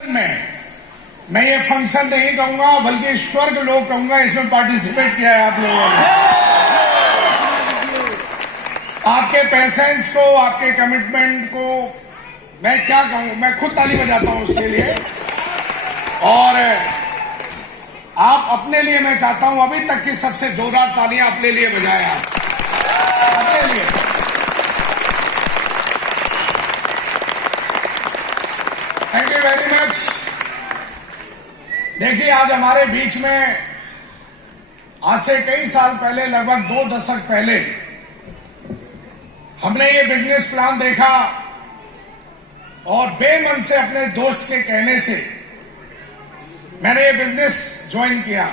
मैं ये फंक्शन नहीं कहूंगा बल्कि स्वर्ग लोग कहूंगा। इसमें पार्टिसिपेट किया है आप लोगों ने। आपके पेशेंस को, आपके कमिटमेंट को मैं क्या कहूं, मैं खुद ताली बजाता हूं उसके लिए। और आप अपने लिए, मैं चाहता हूं अभी तक की सबसे जोरदार तालियां अपने लिए बजाएं आप, अपने लिए। Thank you very much. देखिए, आज हमारे बीच में आज से कई साल पहले, लगभग 2 दशक पहले, हमने ये बिजनेस प्लान देखा और बेमन से अपने दोस्त के कहने से मैंने ये बिजनेस ज्वाइन किया।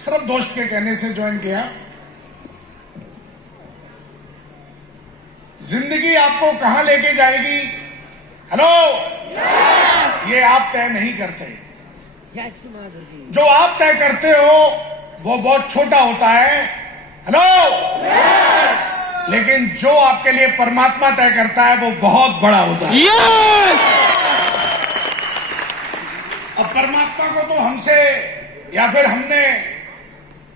सिर्फ दोस्त के कहने से ज्वाइन किया। जिंदगी आपको कहां लेके जाएगी, हेलो, ये आप तय नहीं करते। जो आप तय करते हो वो बहुत छोटा होता है, हेलो, लेकिन जो आपके लिए परमात्मा तय करता है वो बहुत बड़ा होता है। अब परमात्मा को तो हमसे या फिर हमने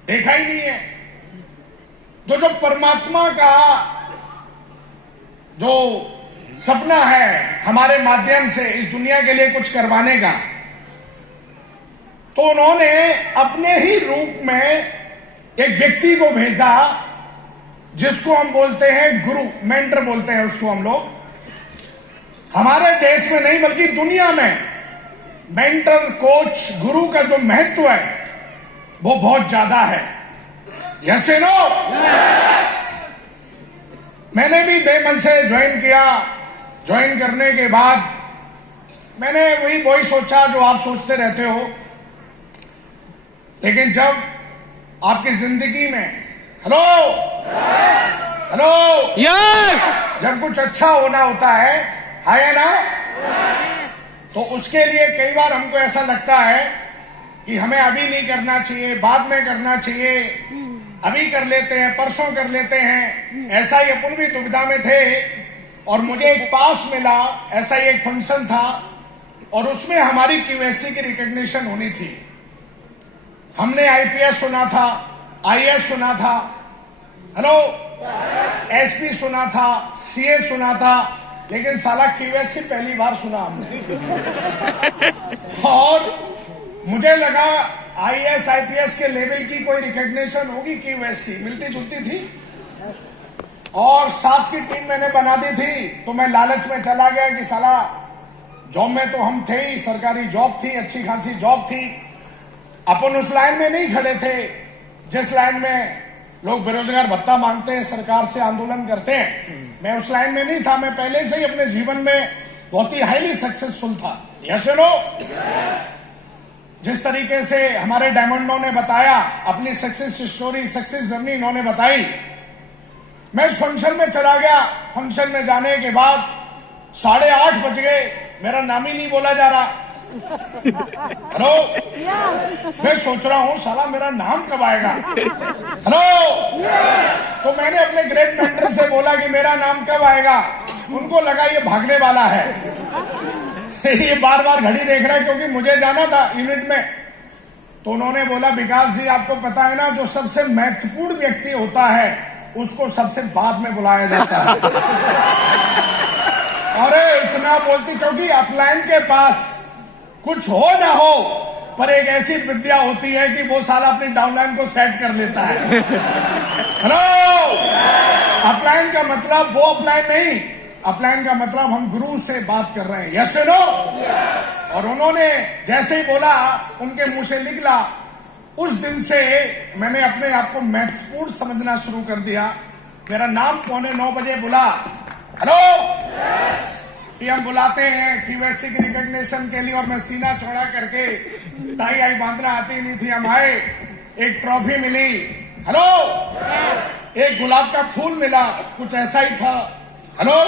देखा ही नहीं है। जो परमात्मा का जो सपना है हमारे माध्यम से इस दुनिया के लिए कुछ करवाने का, तो उन्होंने अपने ही रूप में एक व्यक्ति को भेजा जिसको हम बोलते हैं गुरु, मेंटर बोलते हैं उसको हम लोग। हमारे देश में नहीं बल्कि दुनिया में मेंटर, कोच, गुरु का जो महत्व है वो बहुत ज्यादा है। यस या नो? मैंने भी बेमन से ज्वाइन किया। ज्वाइन करने के बाद मैंने वही सोचा जो आप सोचते रहते हो। लेकिन जब आपकी जिंदगी में हेलो यस, जब कुछ अच्छा होना होता है ना, तो उसके लिए कई बार हमको ऐसा लगता है कि हमें अभी नहीं करना चाहिए, बाद में करना चाहिए, अभी कर लेते हैं, परसों कर लेते हैं। ऐसा ही अपन भी दुविधा में थे और मुझे एक पास मिला। ऐसा ही एक फंक्शन था और उसमें हमारी क्यूएससी की रिकॉग्निशन होनी थी। हमने आईपीएस सुना था, आईएएस सुना था, हेलो, एसपी सुना था, सीए सुना था, लेकिन साला क्यूएससी पहली बार सुना हमने। और मुझे लगा आईएएस आईपीएस के लेवल की कोई रिकॉग्निशन होगी, क्यूएससी मिलती जुलती थी। और साथ की टीम मैंने बना दी थी, तो मैं लालच में चला गया कि साला जॉब में तो हम थे ही, सरकारी जॉब थी, अच्छी खासी जॉब थी। अपन उस लाइन में नहीं खड़े थे जिस लाइन में लोग बेरोजगार भत्ता मांगते हैं, सरकार से आंदोलन करते हैं। मैं उस लाइन में नहीं था। मैं पहले से ही अपने जीवन में बहुत ही हाईली सक्सेसफुल था। यस या नो? जिस तरीके से हमारे डायमंडों ने बताया अपनी सक्सेस स्टोरी, सक्सेस जर्नी इन्होंने बताई। मैं इस फंक्शन में चला गया। फंक्शन में जाने के बाद 8:30 बज गए, मेरा नाम ही नहीं बोला जा रहा। हेलो, मैं सोच रहा हूं साला मेरा नाम कब आएगा। हेलो, तो मैंने अपने ग्रेट मेंटर से बोला कि मेरा नाम कब आएगा। उनको लगा ये भागने वाला है, ये बार बार घड़ी देख रहा है, क्योंकि मुझे जाना था यूनिट में। तो उन्होंने बोला, विकास जी आपको पता है ना, जो सबसे महत्वपूर्ण व्यक्ति होता है उसको सबसे बाद में बुलाया जाता है। अरे इतना बोलती, क्योंकि अपलाइन के पास कुछ हो ना हो पर एक ऐसी विद्या होती है कि वो साला अपनी डाउनलाइन को सेट कर लेता है। हेलो, अपलाइन का मतलब वो अपलाइन नहीं, अपलाइन का मतलब हम गुरु से बात कर रहे हैं। यस या नो? और उन्होंने जैसे ही बोला, उनके मुंह से निकला, उस दिन से मैंने अपने आप को महत्वपूर्ण समझना शुरू कर दिया। मेरा नाम 8:45 बजे बुला। हेलो, कि हम बुलाते हैं क्यूएससी की रिकॉग्निशन के लिए, और मैं सीना चौड़ा करके, टाई आई बांधना आती नहीं थी, हम आए, एक ट्रॉफी मिली। हेलो, एक गुलाब का फूल मिला, कुछ ऐसा ही था। हेलो,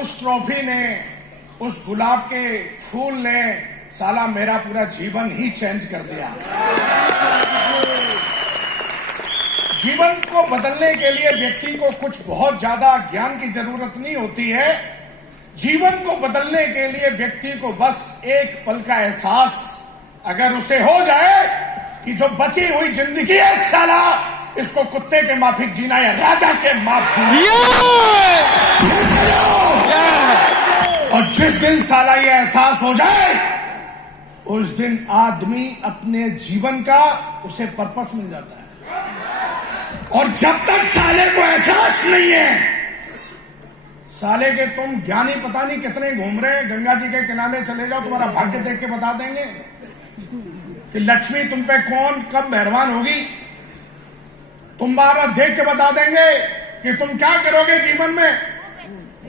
उस ट्रॉफी ने, उस गुलाब के फूल ने साला मेरा पूरा जीवन ही चेंज कर दिया। जीवन को बदलने के लिए व्यक्ति को कुछ बहुत ज्यादा ज्ञान की जरूरत नहीं होती है। जीवन को बदलने के लिए व्यक्ति को बस एक पल का एहसास अगर उसे हो जाए कि जो बची हुई जिंदगी है साला, इसको कुत्ते के माफिक जीना या राजा के माफ जीना। और जिस दिन साला ये एहसास हो जाए, उस दिन आदमी अपने जीवन का उसे पर्पस मिल जाता है। और जब तक साले को एहसास नहीं है, साले के तुम ज्ञानी पता नहीं कितने घूम रहे हैं, गंगा जी के किनारे चले जाओ, तुम्हारा भाग्य देख के बता देंगे कि लक्ष्मी तुम पे कौन कब मेहरबान होगी। तुम्हारा देख के बता देंगे कि तुम क्या करोगे जीवन में।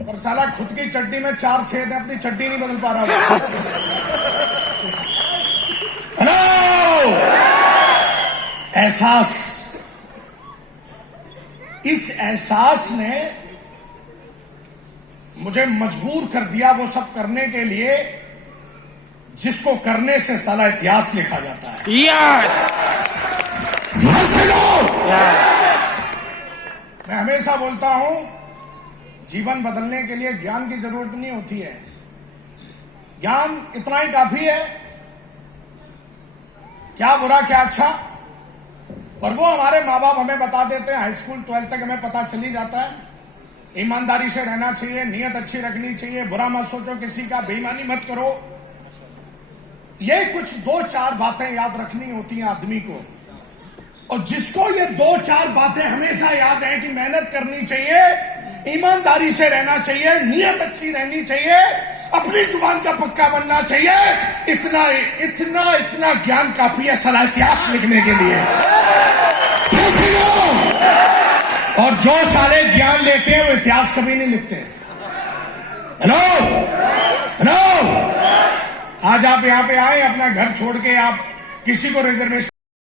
और साला खुद की चड्डी में 4 छेद है, अपनी चड्डी नहीं बदल पा रहा। हेलो, एहसास, इस एहसास ने मुझे मजबूर कर दिया वो सब करने के लिए जिसको करने से साला इतिहास लिखा जाता है। मैं हमेशा बोलता हूं, जीवन बदलने के लिए ज्ञान की जरूरत नहीं होती है, ज्ञान इतना ही काफी है, क्या बुरा क्या अच्छा। और वो हमारे माँ बाप हमें बता देते हैं, हाई स्कूल 12th तक हमें पता चली जाता है। ईमानदारी से रहना चाहिए, नियत अच्छी रखनी चाहिए, बुरा मत सोचो किसी का, बेईमानी मत करो। ये कुछ 2-4 बातें याद रखनी होती हैं आदमी को। और जिसको ये 2-4 बातें हमेशा याद है कि मेहनत करनी चाहिए, ईमानदारी से रहना चाहिए, नियत अच्छी रहनी चाहिए, अपनी जुबान का पक्का बनना चाहिए, इतना इतना इतना ज्ञान काफी है साला इतिहास लिखने के लिए। और जो साले ज्ञान लेते हैं वो इतिहास कभी नहीं लिखते। हेलो हेलो, आज आप यहां पे आए, अपना घर छोड़ के आप किसी को रिजर्वेशन